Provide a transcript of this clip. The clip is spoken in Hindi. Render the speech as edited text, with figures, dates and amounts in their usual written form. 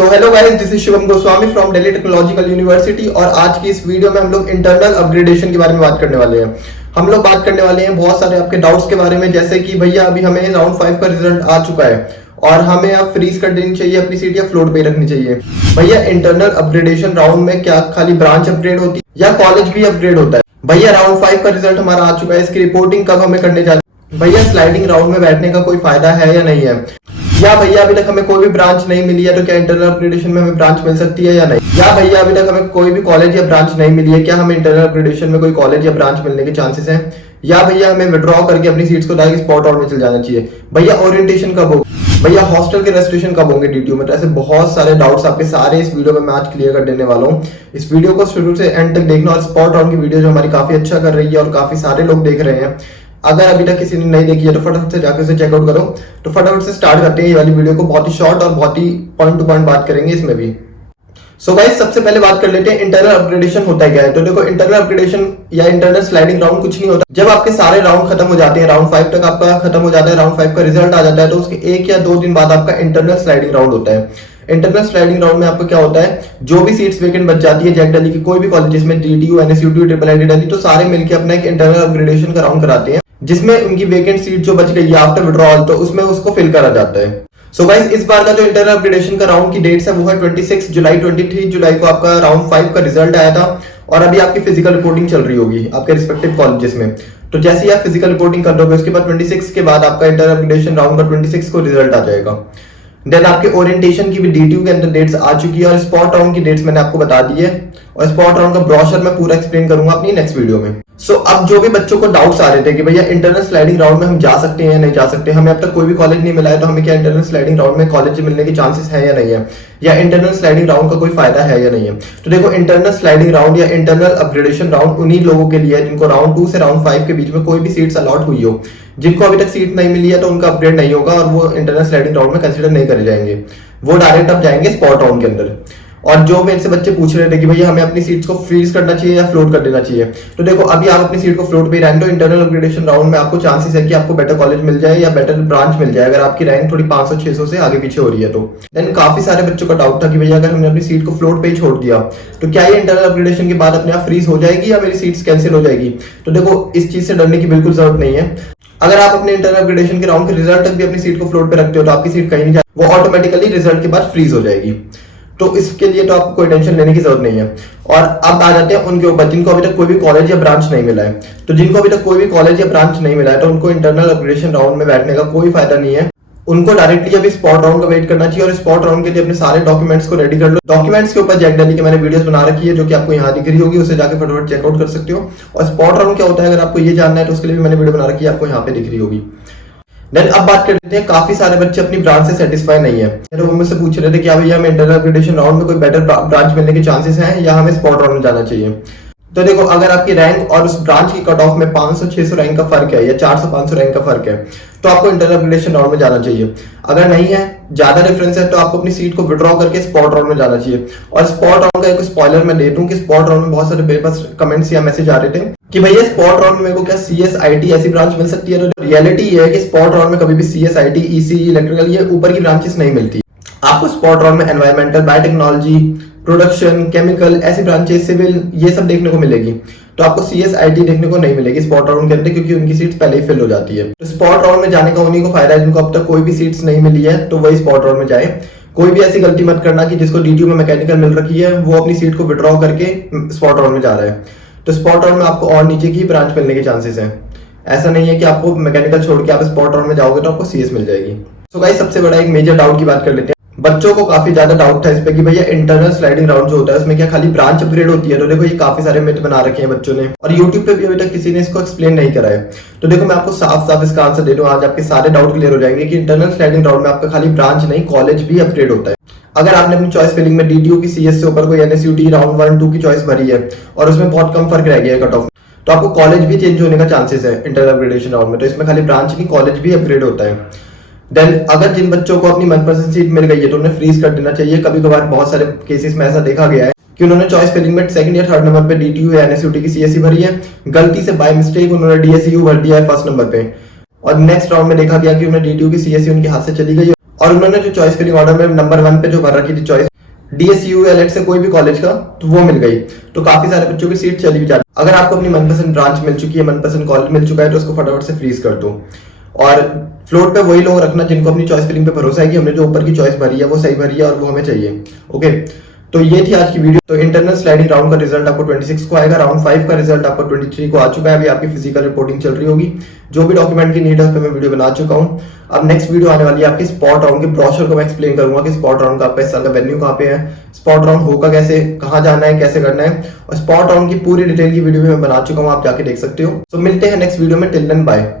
So hello guys, this is Shivam Goswami from Delhi technological university और आज की इस वीडियो में हम लोग इंटरनल अपग्रेडेशन के बारे में बात करने वाले हैं। हम लोग बात करने वाले हैं बहुत सारे आपके डाउट्स के बारे में, जैसे कि भैया अभी हमें राउंड 5 का रिजल्ट आ चुका है और हमें अब फ्रीज कर देनी चाहिए अपनी सीट या फ्लोट पे रखनी चाहिए। भैया इंटरनल अपग्रेडेशन राउंड में क्या खाली ब्रांच अपग्रेड होती है या कॉलेज भी अपग्रेड होता है? भैया राउंड 5 का रिजल्ट हमारा आ चुका है, इसकी रिपोर्टिंग कब हमें करने जाती है? भैया स्लाइडिंग राउंड में बैठने का कोई फायदा है या नहीं है? या भैया अभी तक हमें कोई भी ब्रांच नहीं मिली है तो क्या इंटरनल अपग्रेडेशन में हमें ब्रांच मिल सकती है या नहीं? या भैया अभी तक हमें कोई भी कॉलेज या ब्रांच नहीं मिली है, क्या हमें इंटरनल अपग्रेडेशन में कोई कॉलेज या ब्रांच मिलने के चांसेस हैं? या भैया हमें विड्रॉ करके अपनी सीट्स को डायरेक्ट स्पॉट आउट में चल जाना चाहिए? भैया ओरिएंटेशन कब होगा? भैया हॉस्टल के रजिस्ट्रेशन कब होंगे डीटीयू में? तो ऐसे बहुत सारे डाउट्स आपके सारे इस वीडियो में मैं आज क्लियर कर देने वाला हूँ। इस वीडियो को शुरू से एंड तक देखना और स्पॉट आउट की वीडियो जो हमारी काफी अच्छा कर रही है और काफी सारे लोग देख रहे हैं, अगर अभी तक किसी ने नहीं देखी है तो फटाफट से जाकर उसे चेकआउट करो। तो फटाफट से स्टार्ट करते हैं ये वाली वीडियो को। बहुत ही शॉर्ट और बहुत ही पॉइंट टू पॉइंट बात करेंगे इसमें भी। सो गाइस, सबसे पहले बात कर लेते हैं इंटरनल अपग्रेडेशन होता है क्या है। तो देखो, इंटरनल अपग्रेडेशन या इंटरनल स्लाइडिंग राउंड कुछ नहीं होता। जब आपके सारे राउंड खत्म हो जाते हैं, राउंड 5 तक आपका खत्म हो जाता है, राउंड 5 का रिजल्ट आ जाता है, तो उसके 1 या 2 दिन बाद आपका इंटरनल स्लाइडिंग राउंड होता है। इंटरनल स्लाइडिंग राउंड में आपका क्या होता है, जो भी सीट्स वेकेंट बच जाती है जैक दिल्ली की कोई भी कॉलेजेस में, DTU, NSUT, triple IT Delhi, तो सारे मिलकर अपना एक इंटरनल अपग्रेडेशन का राउंड कराते हैं, जिसमें उनकी वेकेंट सीट जो बच गई है आफ्टर विड्रॉल, तो उसमें उसको फिल करा जाता है। सो गाइस, इस बार का जो इंटरनल अपग्रेडेशन का राउंड की डेट्स है वो है 26 जुलाई। 23 जुलाई को आपका राउंड 5 का रिजल्ट आया था और अभी आपकी फिजिकल रिपोर्टिंग चल रही होगी आपके रिस्पेक्टिव कॉलेजेस में। तो जैसे ही आप फिजिकल रिपोर्टिंग कर दोगे उसके बाद 26 के बाद आपका इंटरनल अपग्रेडेशन राउंड का 26 को रिजल्ट आ जाएगा। देन आपके ओरिएंटेशन की भी डीटीयू के अंदर डेट्स आ चुकी है और स्पॉट राउंड की डेट्स मैंने आपको बता दी है और स्पॉट राउंड का ब्रोशर मैं पूरा एक्सप्लेन करूंगा अपनी नेक्स्ट वीडियो में। सो अब जो भी बच्चों को डाउट्स आ रहे थे कि भैया इंटरनल स्लाइडिंग राउंड में हम जा सकते हैं या नहीं जा सकते, हमें अब तक कोई भी कॉलेज नहीं मिला है तो हमें क्या इंटरनल स्लाइडिंग राउंड में कॉलेज मिलने के चांसेस है या नहीं है, या इंटरनल स्लाइडिंग राउंड का कोई फायदा है या नहीं है? तो देखो, इंटरनल स्लाइडिंग राउंड या इंटरनल अपग्रेडेशन राउंड उन्हीं लोगों के लिए है जिनको राउंड 2 से राउंड 5 के बीच में कोई भी सीट्स अलॉट हुई हो। जिनको अभी तक सीट नहीं मिली है तो उनका अपग्रेड नहीं होगा और वो इंटरनल स्लाइडिंग राउंड में कंसिडर नहीं करे जाएंगे, वो डायरेक्ट अब जाएंगे स्पॉट राउंड के अंदर। और जो मेरे से बच्चे पूछ रहे थे कि भैया हमें अपनी सीट्स को फ्रीज करना चाहिए या फ्लोट कर देना चाहिए, तो देखो, अभी आप अपनी सीट को फ्लोट पे रहने दो। इंटरनल अपग्रेडेशन राउंड में आपको चांसेस है कि आपको बेटर कॉलेज मिल जाए या बेटर ब्रांच मिल जाए अगर आपकी रैंक थोड़ी 500-600 से आगे पीछे हो रही है तो। देन काफी सारे बच्चों का डाउट था कि भैया अगर हमने अपनी सीट को फ्लोट पे ही छोड़ दिया तो क्या ये इंटरनल अपग्रेडेशन के बाद अपने आप फ्रीज हो जाएगी या मेरी सीट्स कैंसिल हो जाएगी? तो देखो, इस चीज से डरने की बिल्कुल जरूरत नहीं है। अगर आप अपने इंटरनल अपग्रेडेशन के राउंड के रिजल्ट तक भी अपनी सीट को फ्लोट पे रखते हो तो आपकी सीट कहीं नहीं जाए, वो ऑटोमेटिकली रिजल्ट के बाद फ्रीज हो जाएगी। तो इसके लिए तो आपको कोई टेंशन लेने की जरूरत नहीं है। और अब आ जाते हैं उनके ऊपर जिनको अभी तक कोई भी कॉलेज या ब्रांच नहीं मिला है। तो जिनको अभी तक कोई भी कॉलेज या ब्रांच नहीं मिला है तो उनको इंटरनल अपग्रेडेशन राउंड में बैठने का कोई फायदा नहीं है। उनको डायरेक्टली अभी स्पॉट राउंड का वेट करना चाहिए और स्पॉट राउंड के लिए अपने सारे डॉक्यूमेंट्स को रेडी कर लो। डॉक्यूमेंट्स के ऊपर जैक दिल्ली की मैंने वीडियोस बना रखी है जो कि आपको यहाँ दिख रही होगी, उसे जाकर फटाफट चेकआउट कर सकते हो। और स्पॉट राउंड क्या होता है अगर आपको ये जानना है तो उसके लिए भी मैंने वीडियो बना रखी है, आपको यहाँ पे दिख रही होगी। देन अब बात कर लेते हैं, काफी सारे बच्चे अपनी ब्रांच से सेटिस्फाई नहीं है। तो वो मुझसे पूछ रहे थे कि भैया हमें इंटरनल अपग्रेडेशन राउंड में कोई बेटर ब्रांच मिलने के चांसेस हैं या हमें स्पॉट राउंड में जाना चाहिए? तो देखो, अगर आपकी रैंक और उस ब्रांच की कट ऑफ में 500-600 रैंक का फर्क है या 400-500 रैंक का फर्क है तो आपको इंटरनल अपग्रेडेशन राउंड में जाना चाहिए। अगर नहीं है, ज्यादा डिफरेंस है, तो आपको अपनी सीट को विड्रॉ करके स्पॉट राउंड में जाना चाहिए। और स्पॉट राउंड का एक स्पॉइलर मैं दे दूं कि स्पॉट राउंड में बहुत सारे मेरे पास कमेंट्स या मैसेज आ रहे थे कि भैया स्पॉट राउंड में मेरे को क्या CSIT ऐसी ब्रांच मिल सकती है? तो रियलिटी ये है कि स्पॉट राउंड में कभी भी CSIT, ECE, इलेक्ट्रिकल, ये ऊपर की ब्रांचेस नहीं मिलती। आपको स्पॉट राउंड में एनवायरमेंटल, बायोटेक्नोलॉजी, प्रोडक्शन, केमिकल, ऐसी ब्रांचेस, सिविल, ये सब देखने को मिलेगी। तो आपको CSIT देखने को नहीं मिलेगी स्पॉट राउंड के अंदर, क्योंकि उनकी सीट्स पहले ही फिल हो जाती है। तो स्पॉट राउंड में जाने का उन्हीं को फायदा है जिनको अब तक कोई भी सीट्स नहीं मिली है, तो वही स्पॉट राउंड में जाए। कोई भी ऐसी गलती मत करना कि जिसको डीटीयू में मैकेनिकल मिल रखी है वो अपनी सीट को विड्रॉ करके स्पॉट राउंड में जा रहा है। तो स्पॉट राउंड में आपको और नीचे की ब्रांच मिलने के चांसेस हैं। ऐसा नहीं है कि आपको मैकेनिकल छोड़ के आप स्पॉट राउंड में जाओगे तो आपको CS मिल जाएगी। तो गाइस, सबसे बड़ा एक मेजर डाउट की बात कर लेते हैं। बच्चों को काफी ज्यादा डाउट था इस पे कि भैया इंटरनल स्लाइडिंग राउंड जो होता है उसमें क्या खाली ब्रांच अपग्रेड होती है? तो देखो, ये काफी सारे मिथ बना रखे हैं बच्चों ने और YouTube पे भी अभी तक किसी ने इसको एक्सप्लेन नहीं करा है। तो देखो, मैं आपको साफ साफ इसका आंसर दे दूं, आज आपके सारे डाउट क्लियर हो जाएंगे कि इंटरनल स्लाइडिंग राउंड में आपका खाली ब्रांच नहीं, कॉलेज भी अपग्रेड होता है। अगर आपने अपनी चॉइस फिलिंग में डीटीयू की CS से ऊपर कोई NSUT राउंड 1-2 की चॉइस भरी है और उसमें बहुत कम फर्क रह गया है कट ऑफ, तो आपको कॉलेज भी चेंज होने का चांसेस है इंटरनल अपग्रेडेशन राउंड में। तो इसमें खाली ब्रांच नहीं, कॉलेज भी अपग्रेड होता है। देन अगर जिन बच्चों को अपनी मनपसंद सीट मिल गई है तो उन्हें फ्रीज कर देना चाहिए। कभी कभार बहुत सारे केसेस में ऐसा देखा गया है कि उन्होंने चॉइस फिलिंग में 2nd या 3rd नंबर पे डीटीयू या NSUT की CSE भरी है, गलती से बाय मिस्टेक उन्होंने DSU भर दिया है 1st नंबर पे, और नेक्स्ट राउंड में देखा गया कि उन्हें डीटीयू की CSE उनके हाथ से चली गई और उन्होंने जो चॉइस फिलिंग ऑर्डर में नंबर 1 पे जो भर रखी थी चॉइस DSU या लेट से कोई भी कॉलेज का, तो वो मिल गई, तो काफी सारे बच्चों की सीट चली भी जाती। अगर आपको अपनी मनपसंद ब्रांच मिल चुकी है, मनपसंद कॉलेज मिल चुका है, तो उसको फटाफट से फ्रीज कर दो। और फ्लोट पे वही लोग रखना जिनको अपनी चॉइस फिलिंग पे भरोसा है कि हमने जो ऊपर की चॉइस भरी है वो सही भरी है और वो हमें चाहिए। ओके, तो ये थी आज की वीडियो। तो इंटरनल स्लाइडिंग राउंड का रिजल्ट आपको 26 को आएगा, राउंड 5 का रिजल्ट आपको 23 को आ चुका है। अभी आपकी फिजिकल रिपोर्टिंग चल रही होगी, जो भी डॉक्यूमेंट की नीड है उस पर मैं वीडियो बना चुका हूँ। अब नेक्स्ट वीडियो आने वाली है आपकी स्पॉट राउंड के ब्रोशर को मैं एक्सप्लेन करूंगा कि स्पॉट राउंड का आपका इस साल का वेन्यू कहाँ पे है, स्पॉट राउंड होगा कैसे, कहाँ जाना है, कैसे करना है, और स्पॉट राउंड की पूरी डिटेल की वीडियो भी मैं बना चुका हूँ, आप जाके देख सकते हो। तो मिलते हैं नेक्स्ट वीडियो में, टिल देन बाय।